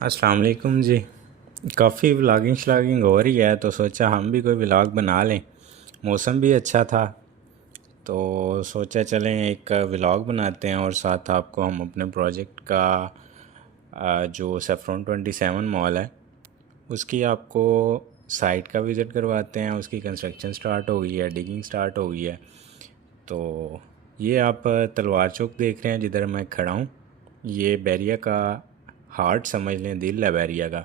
अस्सलाम वालेकुम जी। काफ़ी व्लॉगिंग श्लॉगिंग हो रही है तो सोचा हम भी कोई व्लॉग बना लें। मौसम भी अच्छा था तो सोचा चलें एक व्लॉग बनाते हैं और साथ आपको हम अपने प्रोजेक्ट का जो सेफ्रॉन 27 मॉल है उसकी आपको साइट का विज़िट करवाते हैं। उसकी कंस्ट्रक्शन स्टार्ट हो गई है, डिगिंग स्टार्ट हो गई है। तो ये आप तलवार चौक देख रहे हैं जिधर मैं खड़ा हूँ। ये बैरिया का हार्ट समझ लें, दिल है बैरिया का।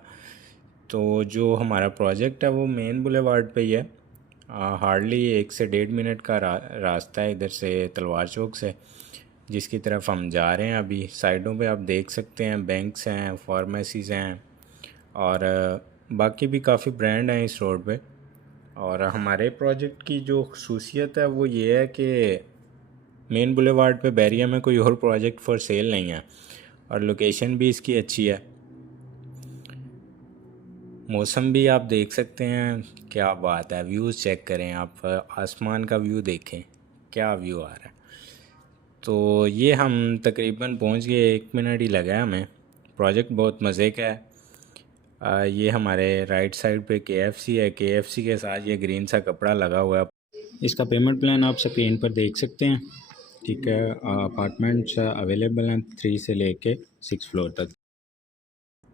तो जो हमारा प्रोजेक्ट है वो मेन बुलेवार्ड पे ही है। हार्डली 1 से 1.5 मिनट का रास्ता है इधर से तलवार चौक से, जिसकी तरफ हम जा रहे हैं। अभी साइडों पे आप देख सकते हैं बैंक्स हैं, फार्मेसीज़ हैं और बाकी भी काफ़ी ब्रांड हैं इस रोड पे। और हमारे प्रोजेक्ट की जो खसूसियत है वो ये है कि मेन बुलेवार्ड पे बैरिया में कोई और प्रोजेक्ट फॉर सेल नहीं है और लोकेशन भी इसकी अच्छी है। मौसम भी आप देख सकते हैं, क्या बात है। व्यूज़ चेक करें आप, आसमान का व्यू देखें, क्या व्यू आ रहा है। तो ये हम तकरीबन पहुंच गए, 1 मिनट ही लगा है हमें। प्रोजेक्ट बहुत मज़े का है। ये हमारे राइट साइड पे केएफसी है, केएफसी के साथ ये ग्रीन सा कपड़ा लगा हुआ है। इसका पेमेंट प्लान आप स्क्रीन पर देख सकते हैं। ठीक है, अपार्टमेंट्स अवेलेबल हैं 3 से लेके 6 फ्लोर तक।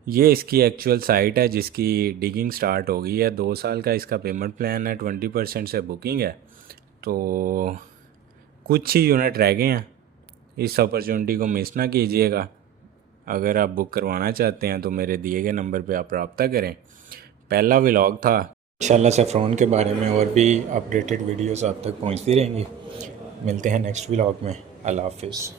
ये इसकी एक्चुअल साइट है जिसकी डिगिंग स्टार्ट हो गई है। 2 साल का इसका पेमेंट प्लान है, 20% से बुकिंग है। तो कुछ ही यूनिट रह गए हैं, इस अपॉर्चुनिटी को मिस ना कीजिएगा। अगर आप बुक करवाना चाहते हैं तो मेरे दिए गए नंबर पे आप रब्ता करें। पहला व्लॉग था। इंशाल्लाह सेफ्रॉन के बारे में और भी अपडेटेड वीडियोस आप तक पहुंचती रहेंगी। मिलते हैं नेक्स्ट व्लॉग में। अल्लाह हाफिज़।